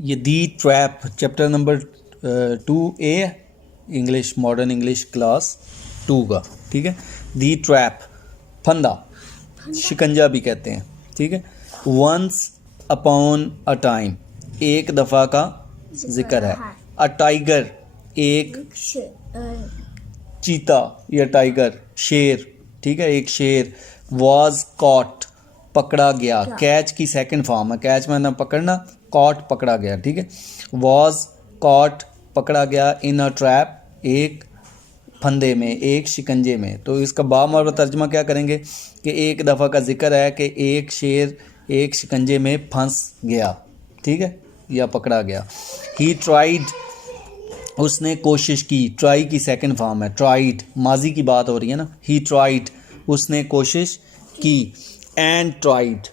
ये the trap chapter number 2A English modern English class 2 का, ठीक है। दी ट्रैप फंदा, शिकंजा भी कहते हैं, ठीक है। वंस अपॉन अ टाइम, एक दफ़ा का जिक्र है। अ टाइगर, एक चीता या टाइगर शेर, ठीक है, एक शेर। वॉज कॉट, पकड़ा गया। कैच की सेकंड फॉर्म है, कैच मतलब पकड़ना, कॉट पकड़ा गया, ठीक है। वॉज कॉट पकड़ा गया इन अ ट्रैप, एक फंदे में, एक शिकंजे में। तो इसका बामौर तर्जमा क्या करेंगे कि एक दफ़ा का जिक्र है कि एक शेर एक शिकंजे में फंस गया, ठीक है, या पकड़ा गया। ही ट्राइड, उसने कोशिश की। ट्राई की सेकंड फॉर्म है, ट्राइड, माजी की बात हो रही है ना। ही ट्राइड, उसने कोशिश की। एंड ट्राइड,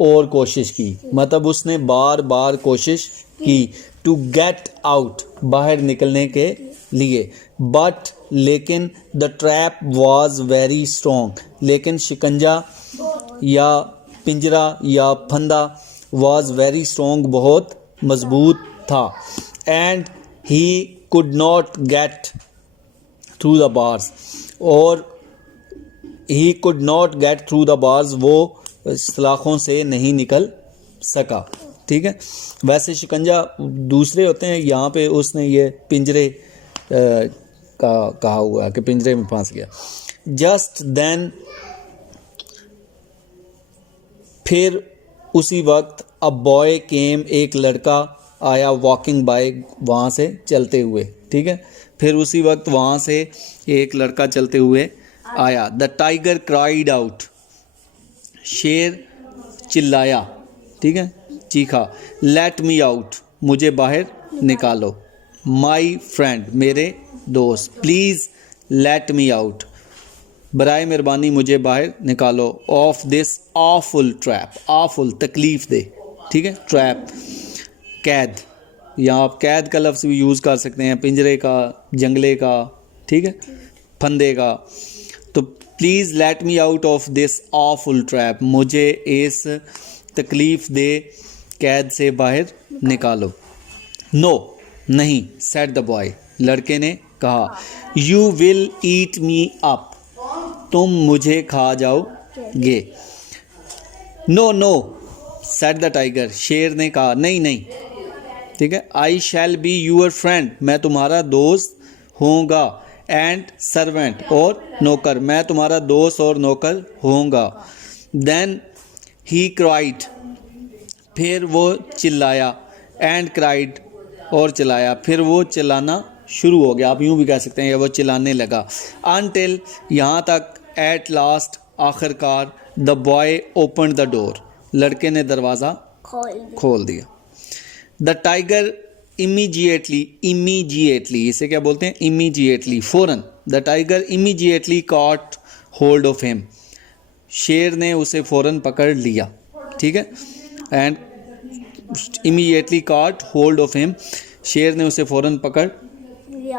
और कोशिश की, मतलब उसने बार बार कोशिश की। टू गेट आउट, बाहर निकलने के लिए। बट, लेकिन, the trap was very strong, लेकिन शिकंजा या पिंजरा या फंदा वॉज वेरी स्ट्रॉन्ग, बहुत मजबूत था। And he could not get through the bars, और he could not get through the bars, वो सलाखों से नहीं निकल सका, ठीक है। वैसे शिकंजा दूसरे होते हैं, यहाँ पे उसने ये पिंजरे का कहा हुआ है कि पिंजरे में फंस गया। जस्ट देन, फिर उसी वक्त, अ बॉय केम, एक लड़का आया। वॉकिंग बाय, वहाँ से चलते हुए, ठीक है। फिर उसी वक्त वहाँ से एक लड़का चलते हुए आया। द टाइगर क्राइड आउट, शेर चिल्लाया, ठीक है, चीखा। लेट मी आउट, मुझे बाहर निकालो। माई फ्रेंड, मेरे दोस्त। प्लीज़ लेट मी आउट, बराए मेहरबानी मुझे बाहर निकालो। Of this awful trap, awful तकलीफ दे, ठीक है, ट्रैप कैद, यहाँ आप कैद का लफ्ज़ भी यूज़ कर सकते हैं, पिंजरे का, जंगले का, ठीक है, फंदे का। तो please let me out of this awful trap, मुझे इस तकलीफ़ दे कैद से बाहर निकालो। नो, नहीं, सेड द बॉय, लड़के ने कहा। You will eat me up, तुम मुझे खा जाओगे। No no, said the tiger, शेर ने कहा, नहीं नहीं, ठीक है। I shall be your friend, मैं तुम्हारा दोस्त होऊंगा। एंड सर्वेंट, और नौकर, मैं तुम्हारा दोस्त और नौकर होऊंगा। देन ही क्राइड, फिर वो चिल्लाया। एंड क्राइड, और चिल्लाया, फिर वो चिल्लाना शुरू हो गया, आप यूँ भी कह सकते हैं, या वो चिल्लाने लगा। अनटिल, यहाँ तक, एट लास्ट, आखिरकार, the boy open the door, लड़के ने दरवाज़ा खोल दिया। द टाइगर इमीजिएटली, इमीजिएटली इसे क्या बोलते हैं, इमीजिएटली, फ़ौरन। The tiger immediately cot hold of him, शेर ने उसे फ़ौरन पकड़ लिया, ठीक है। And immediately cot hold of him, शेर ने उसे फ़ौरन पकड़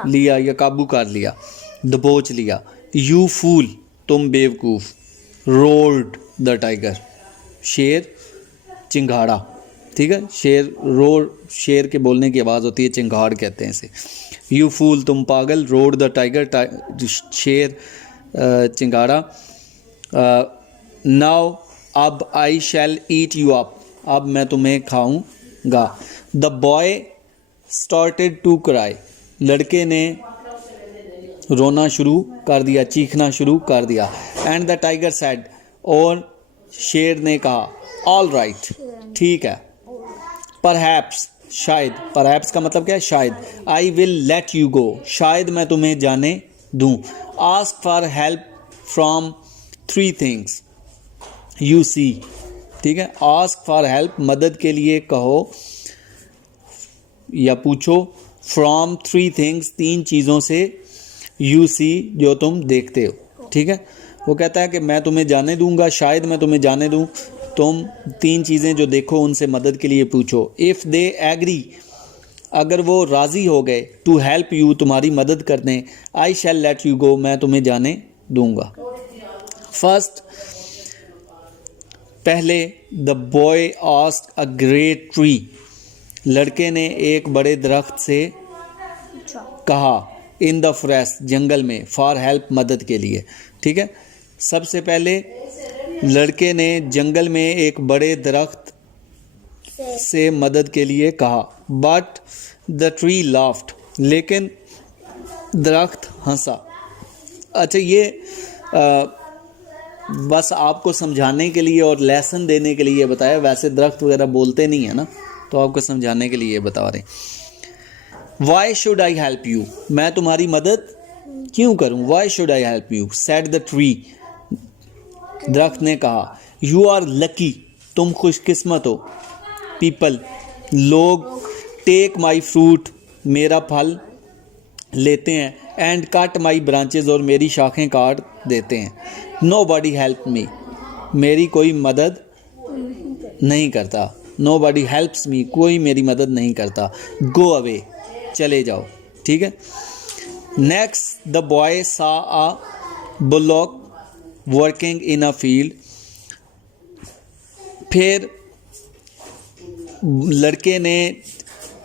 लिया या काबू कर लिया, दबोच लिया। यू फूल, तुम बेवकूफ़। रोल्ड द टाइगर, शेर चिंगाड़ा, ठीक है, शेर रोर, शेर के बोलने की आवाज़ होती है, चिंगाड़ कहते हैं इसे। यू फूल, तुम पागल। रोड द टाइगर, शेर चिंगाड़ा। नाउ, अब, आई शैल ईट यू अप, अब मैं तुम्हें खाऊंगा। The boy started to cry, लड़के ने रोना शुरू कर दिया, चीखना शुरू कर दिया। एंड द टाइगर सेड, और शेर ने कहा, ऑल राइट, ठीक है। परहैप्स, शायद, परहैप्स का मतलब क्या है, शायद। I will let you go, शायद मैं तुम्हें जाने दूं। Ask for help from 3 things you see, ठीक है। आस्क फॉर हेल्प, मदद के लिए कहो या पूछो। फ्रॉम 3 थिंग्स, 3 चीज़ों से। यू सी, जो तुम देखते हो, ठीक है। वो कहता है कि मैं तुम्हें जाने दूंगा, शायद मैं तुम्हें जाने दूं, तुम 3 चीज़ें जो देखो उनसे मदद के लिए पूछो। इफ़ दे एग्री, अगर वो राज़ी हो गए, टू हेल्प यू, तुम्हारी मदद करने। आई शैल लेट यू गो, मैं तुम्हें जाने दूंगा। फर्स्ट, पहले, the boy asked a great tree, लड़के ने एक बड़े दरख्त से कहा, इन द फॉरेस्ट, जंगल में, फॉर हेल्प, मदद के लिए। ठीक है, सबसे पहले लड़के ने जंगल में एक बड़े दरख्त से मदद के लिए कहा, बट द ट्री लाफ्ड, लेकिन दरख्त हंसा। अच्छा, ये बस आपको समझाने के लिए और लेसन देने के लिए बताया, वैसे दरख्त वगैरह बोलते नहीं है ना, तो आपको समझाने के लिए बता रहे हैं। Why should I help you, मैं तुम्हारी मदद क्यों करूं? Why should I help you, said the tree, दरख्त ने कहा। यू आर लकी, तुम खुशकिस्मत हो। पीपल, लोग, टेक माई फ्रूट, मेरा फल लेते हैं, एंड कट माई ब्रांचेज, और मेरी शाखें काट देते हैं। नो बॉडी हेल्प मी, मेरी कोई मदद नहीं करता। नो बॉडी हेल्प्स मी, कोई मेरी मदद नहीं करता। गो अवे, चले जाओ। ठीक है। Next, the boy saw a bullock working in a field, फिर लड़के ने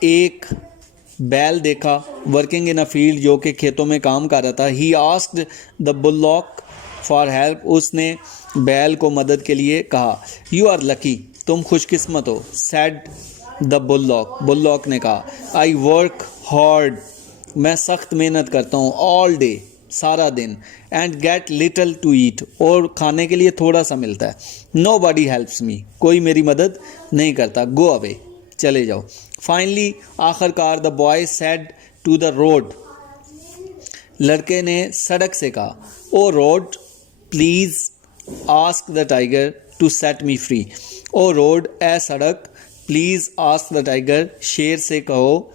एक बैल देखा, वर्किंग इन अ फील्ड, जो कि खेतों में काम कर रहा था। He asked the bullock for help, उसने बैल को मदद के लिए कहा। यू आर लकी, तुम खुशकिस्मत हो। सेड द बुलॉक, बुलॉक ने कहा। आई वर्क हार्ड, मैं सख्त मेहनत करता हूँ। ऑल डे, सारा दिन। And get little to eat, और खाने के लिए थोड़ा सा मिलता है। नो बॉडी हेल्प्स मी, कोई मेरी मदद नहीं करता। गो अवे, चले जाओ। फाइनली, आखिरकार, the boy said to the road, लड़के ने सड़क से कहा, O road please ask the tiger to set me free. O road, ए सड़क, प्लीज आस्क द टाइगर, शेर से कहो,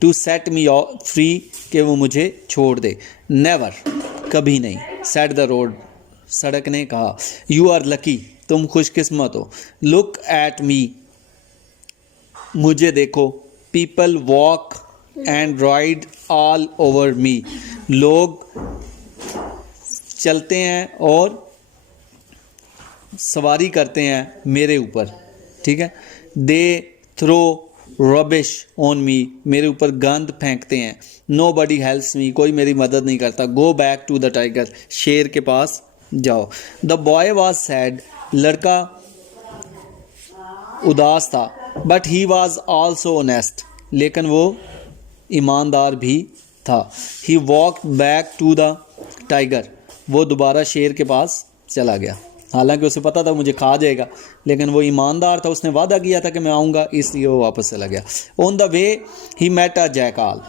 टू सेट मी फ्री, कि वो मुझे छोड़ दे। नेवर, कभी नहीं। सेट द रोड, सड़क ने कहा। यू आर लकी, तुम खुशकिस्मत हो। लुक एट मी, मुझे देखो। People walk and ride all over me, लोग चलते हैं और सवारी करते हैं मेरे ऊपर। ठीक है। They throw rubbish on me, मेरे ऊपर गंद फेंकते हैं। नो बडी हेल्प्स मी, कोई मेरी मदद नहीं करता। Go back to the tiger, शेर के पास जाओ। द बॉय वॉज सैड, लड़का उदास था। But he was also honest, लेकिन वो ईमानदार भी था। He walked back to the tiger, वो दोबारा शेर के पास चला गया। हालांकि उसे पता था मुझे खा जाएगा, लेकिन वो ईमानदार था, उसने वादा किया था कि मैं आऊँगा, इसलिए वो वापस चला गया। On the way he met a jackal,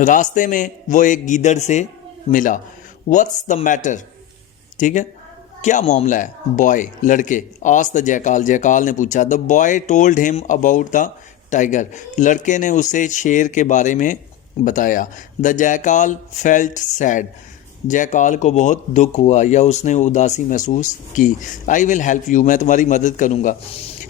रास्ते में वो एक गीदड़ से मिला। व्हाट्स द मैटर, ठीक है, क्या मामला है? बॉय, लड़के। आस्क्ड द जैकाल, जैकाल ने पूछा। The boy told him about the tiger, लड़के ने उसे शेर के बारे में बताया। The jackal felt sad, jackal को बहुत दुख हुआ या उसने उदासी महसूस की। आई विल हेल्प यू, मैं तुम्हारी मदद करूँगा।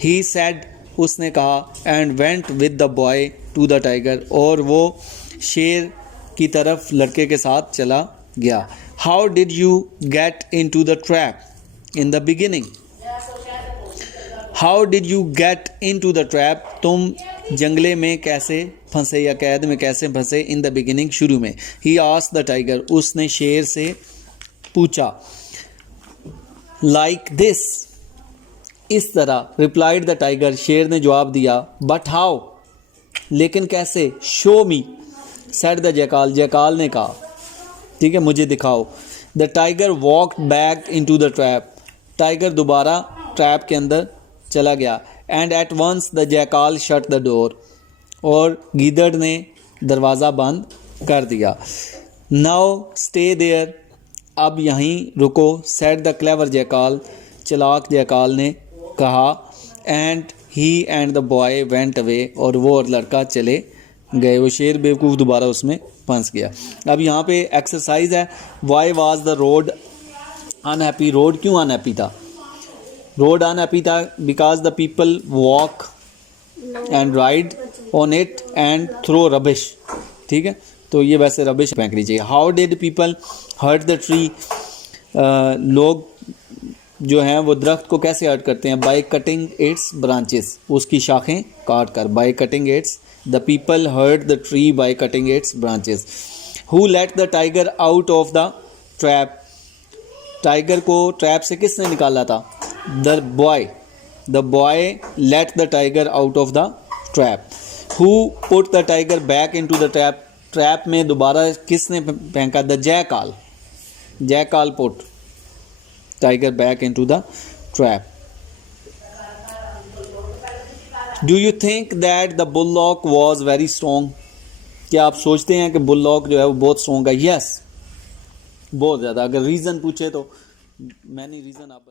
ही सैड, उसने कहा। And went with the boy to the tiger, और वो शेर की तरफ लड़के के साथ चला गया। How did you get into the trap in the beginning, how did you get into the trap, तुम जंगले में कैसे फंसे या कैद में कैसे फंसे? इन द बिगिनिंग, शुरू में। ही आस्क्ड द टाइगर, उसने शेर से पूछा। लाइक दिस, इस तरह। रिप्लाइड द टाइगर, शेर ने जवाब दिया। बट हाउ, लेकिन कैसे? Show me, said the jackal, jackal ने कहा। ठीक है, मुझे दिखाओ। The tiger walked back into the trap, tiger दोबारा ट्रैप के अंदर चला गया। And at once the jackal shut the door, और गीदड़ ने दरवाज़ा बंद कर दिया। नाउ स्टे देयर, अब यहीं रुको। सेड द क्लेवर जैकाल, चालाक जैकाल ने कहा। And he and the boy went away, और वो और लड़का चले गए। वो शेर बेवकूफ़ दोबारा उसमें फंस गया। अब यहाँ पे एक्सरसाइज है। Why was the road unhappy, road क्यों अनहैप्पी था? रोड अनहैप्पी था because the people walk and ride on it and throw rubbish. ठीक है, तो ये वैसे रबिश फेंकनी चाहिए। How did people hurt the tree, लोग जो हैं वो दरख्त को कैसे हर्ट करते हैं? बाय कटिंग इट्स ब्रांचेस, उसकी शाखें काट कर। By cutting its, the people hurt the tree by cutting its branches. Who let the tiger out of the trap, tiger को ट्रैप से किसने निकाला था? The boy let the tiger out of the trap. Who put the tiger back into the trap, trap में दोबारा किसने फेंका? The jackal put tiger back into the trap. Do you think that the bulldog was very strong, क्या आप सोचते हैं कि bulldog जो है वो बहुत स्ट्रॉन्ग है? यस, बहुत ज़्यादा। अगर रीज़न पूछे तो मैंने रीज़न आप बता